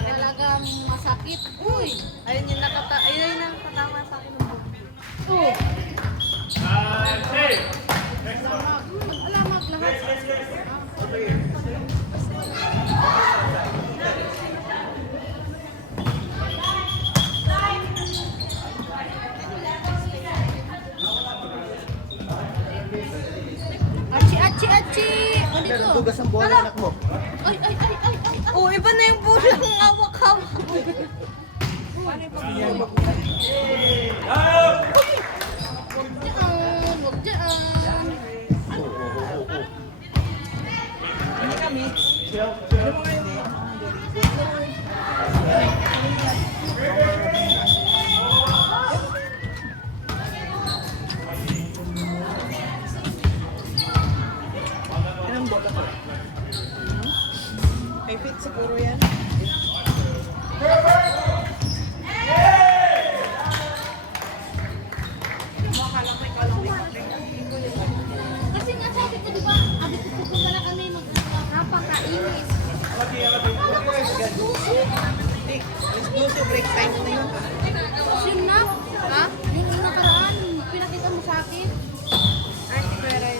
Talagang masakit. Uy! Ayun yung nakatama sa akin ng buko. Oh! Alamag lahat. Achi! Ano dito? Dugas ang bola anak mo. Ay! Oh, iba na yung bola ng hawak-hawak. Paano yung pag-hawak? Huwag dyan. Hindi kami. Ilang bola ko? May fit siguro yan. Kasi nga sabi ko, di ba? Sabi ko, pupunta na kami magkakapakainis. Let's go to break time na yun. Yun na? Ha? Yung nakaraan, pinakita mo sa akin. Ay, wala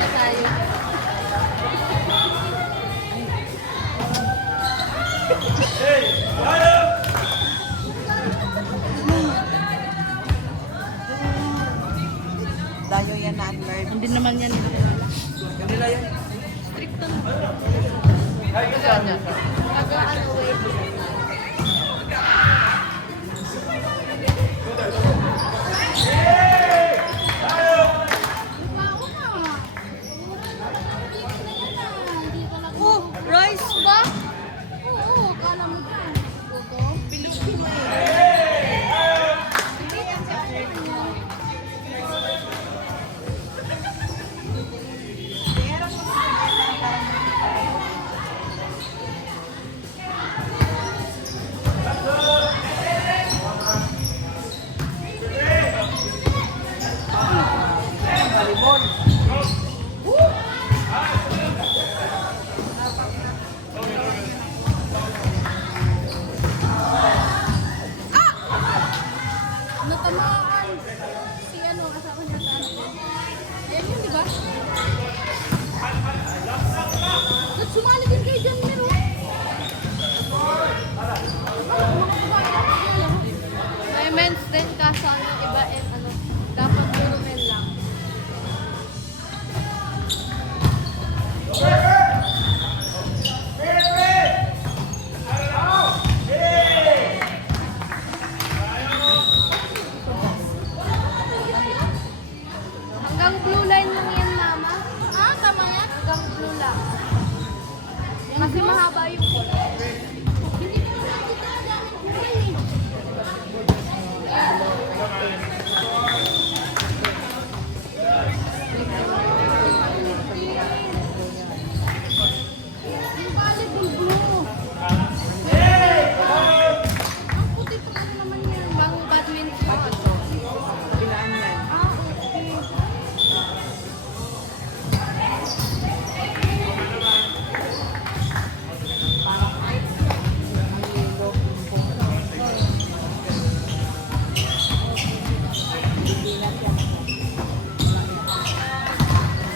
tayo. Dayo yan na unlearn. Hindi naman yan. Kanila yan. Stricto na. Nagaan away. Oh, rice ba? Oo, kala mo dyan. Ito. Pilupin na eh. Natamaan si ano, asawa niya sa ano ko. Ayan yun, di ba? At sumali din kayo dyan, Miro. May men's din kaso ano, iba and ano, dapat puro men lang. Hanggang blue line lang yan, mama. Ah, tama yan? Hanggang blue lang. Kasi mahaba yung color. Hindi ka naman nakita na namin kulay eh. Yung volleyball blue. Ang puti pa ano naman yan. Bang badminton. Bilaan yan. Ah, okay.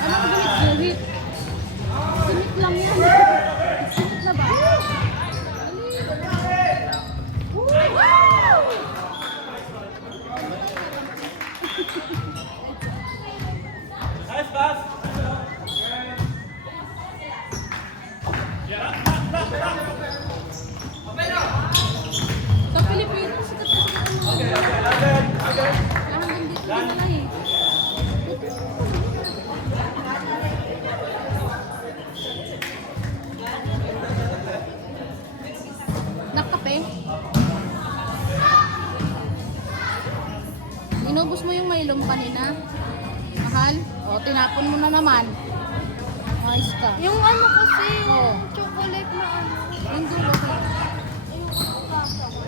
Ano ko guhit? Simit lang yan. Simit na ba? Sa Pilipinas, sikat na sikat mo. Hanggang dito na lang eh. Nakape? Inubos mo yung mailong kanina. Mahal? O, tinapon mo na naman. O, Mais ka. Yung ano kasi, Oo. yung chocolate na ano. Yung dulo ko. Yung kasa ko.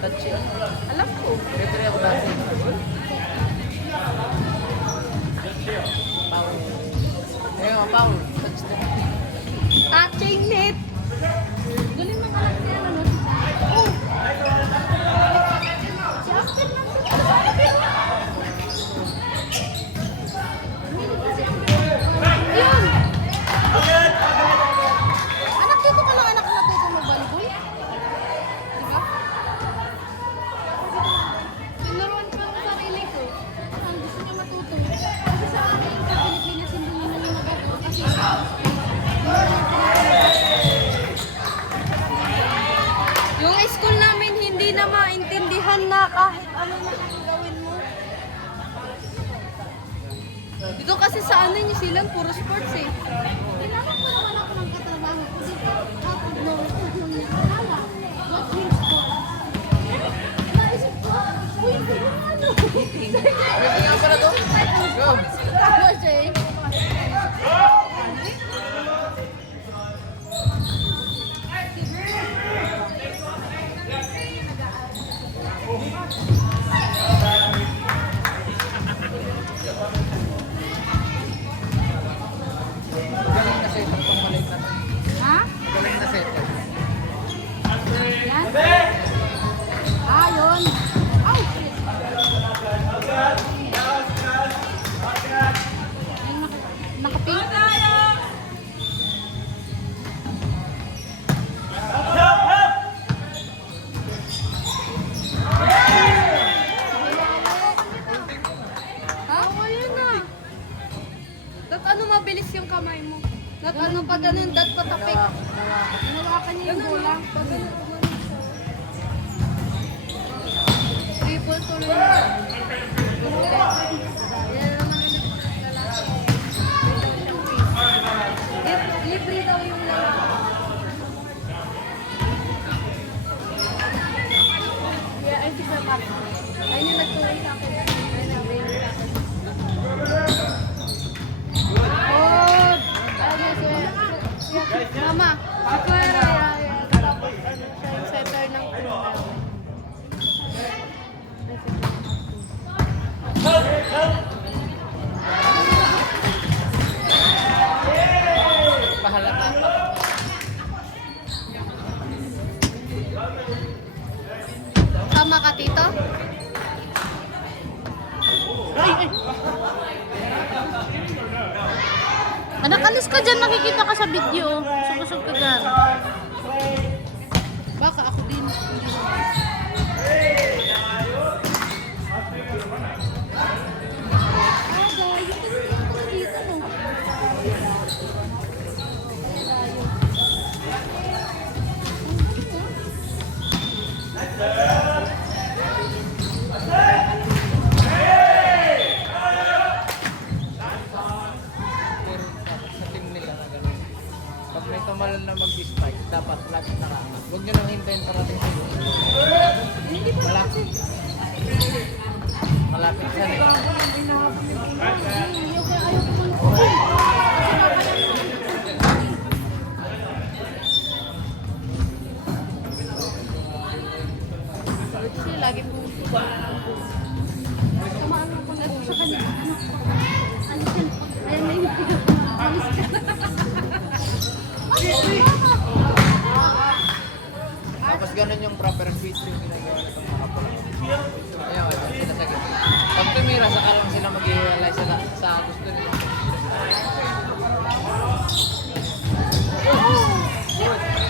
Touchy. Alam ko. Referee ako dati. Paul. Ayun, Paul. Touch na. Touching net. Galing ng anak niya, ano? Oh! Si Aspen lang. Yun! Anak, dito ka lang anak natuto mag-volleyball? Diba? Tinuruan ko ang sarili ko. Ang gusto niya matuto. Kasi sa akin, sa Pilipinas, hindi naman yung magagawa kasi Yung school namin hindi na maintindihan na kahit ano na ang gawin mo. Dito kasi sa ano New Zealand, puro sports eh. kailangan ko naman ako ng katrabaho kasi kapag nung nakakala, what dreams ko? Naisip ko, uy, ano? Referee nga pala to. Go. Ano siya eh? Galing na setter pang maliit na to. Ha? Galing na setter. Yan? Ah, yun. Ay, shit. Ayun, nakapink. Ha? Ayun na. Dat ano mabilis yung kamay mo. Dat ano pa ganun, dat patapik. Hinawakan niya yung bola. Pag ganun, gumanon siya. Triple tuloy na. Yan ang lalaki. Libre daw yung lalaki. Yeah, I think that. Ayun yung nagtuloy sa akin. Ayun ang brain sa akin. Oh! Ano siya? Mama, si Kuwera, yan. Tapos ano siya, yung setter ng una. Pahalata pa. Tama ka, tito? Anak, alis ka dyan. Nakikita ka sa video. Sumusog ka dyan. Baka ako din. Hindi ko. Ah, dahil. Kasi dito mo. Pero sa team nila na gano'n. Pag may tumalon na mag-spike, dapat lagi nakaangat. Huwag nyo nang hintayin parating sa'yo. Malapit. Malapit sa nila. Kasi lagi po. Tamaan ako na sa kanya. Alis ka. Ayan na yung alis ka. Tapos ganun yung proper switch yung ginagawa na itong mga kapula. Ayaw, sila sa gitna. Pag tumira, saka lang sila mag-i-realize sa gusto nila.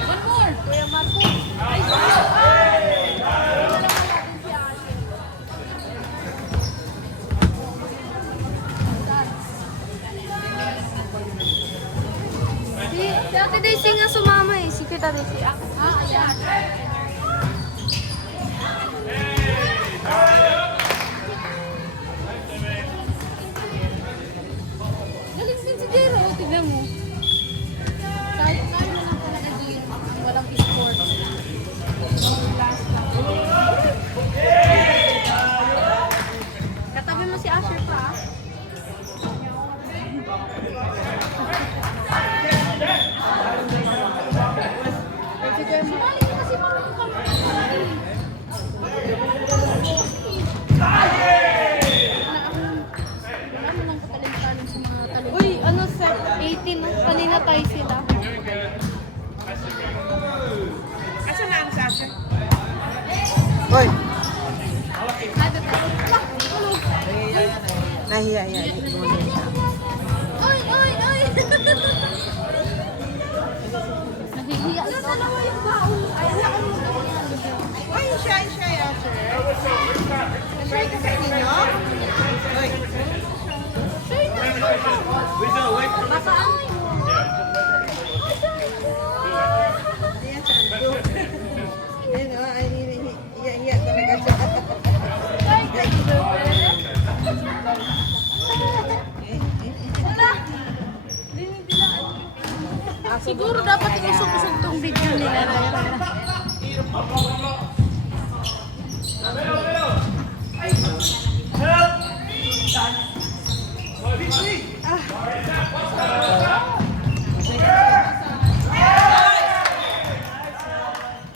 One more. Kuya Marco. Ay, si Ate Daisy nga sumama eh. Si Tita Daisy. Ah, ayan. Galing din si Jero. Tignan mo. Kahit kaya mo lang talaga din. Walang sport. Walang last lang. Hoy, Ate, nahiya yan. Oy, oy, oy! nahihiya Ano ito. dalawa yung baon? Ay, anak ko mo daw yan. Hoy, shy, Asher. Shy ka sa inyo? Hoy. Baka ay! Yan o, ay, iya talaga siya. Siguro dapat iusog-usog tong video nila.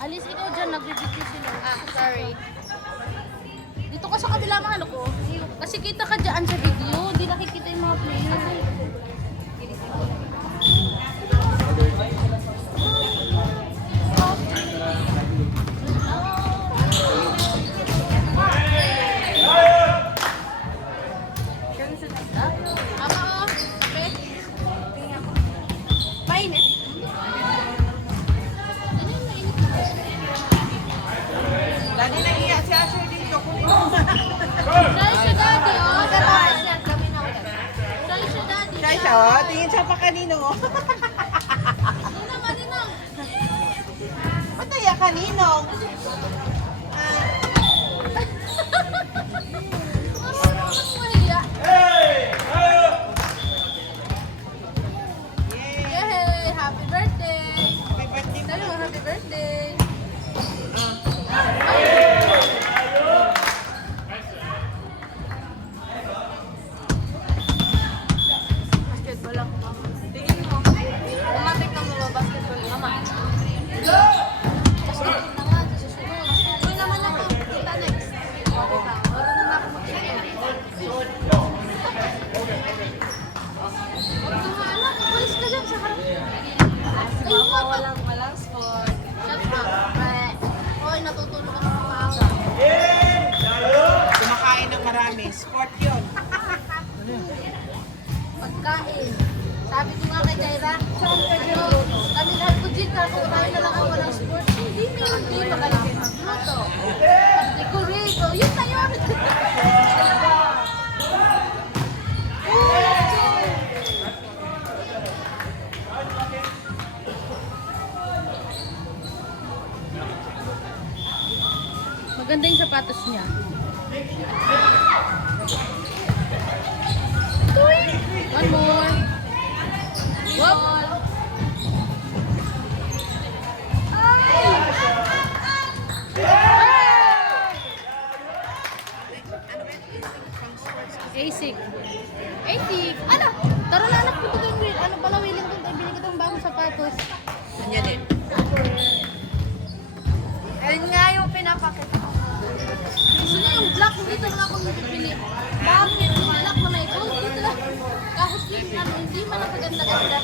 Alis ikaw dyan, nagbibigay sila. Ah, sorry. Dito ka sa kabila mga ano ko. Kasi kita ka dyan sa video, hindi nakikita yung mga player. Ama, kape. Mainit. Ano yung mainit? Lagi nahiya si Asher dito. Sorry siya daddy, oh. Sorry siya daddy. Shy siya, oh. Tingin siya pa kanino, oh. Ninang, maninang. Pataya kaninong. Mas mahiya. Yay! Happy birthday! Happy birthday. Dali mo, happy birthday! Basketball ako, mama. Tingin mo. Umatik ng mga basketball, mama. Basketball na nga, sa susunod. Uy naman ako, kita next. Okay ka, wala na ako mag-basketball. Huwag tumalak, umalis ka dyan sa harap. Ay, walang sport. Siyempre. Hoy, natutulog ako ng maaga. Kumakain ng marami. Sport yun. Pagkain. Sabi ko nga kay Jaira, kami lahat ko dito, kumain na lang ako walang sport. Hindi, meron din. Magaling magluto. Decorate. Yun na yun. Maganda yung sapatos niya. One more. Whoop. ASIC. ASIC. Ano? Tara na anak ko yung wheel. Ano pala willing kung ibili ko itong bagong sapatos. Kanya din. Ayun nga yung pinapakit ko. Gusto niya yung black, dito lang ako nagpipili. Bakit? Yung black na may gold, dito lang. Kahit yung ano, hindi man ang kaganda-ganda.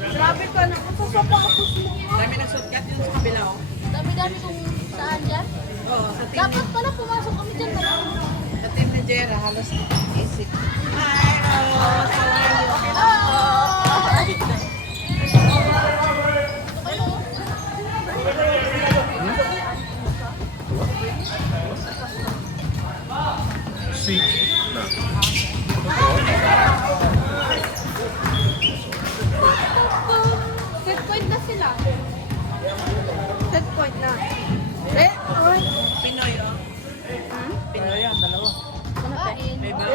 Grabe ka na. Sasapatos mo. Dami nagsugat yun sa kabila, oh. Dami-dami kung saan dyan. Oo, sa team, Dapat pala pumasok kami dyan. sa team ni Jera, halos isip. Hi, Rose. How are you? Okay lang. Ah! Okay lang. Set point na sila. Set point na. Pinoy, oh. Pinoy yan, dalawa. Kumakain. May bago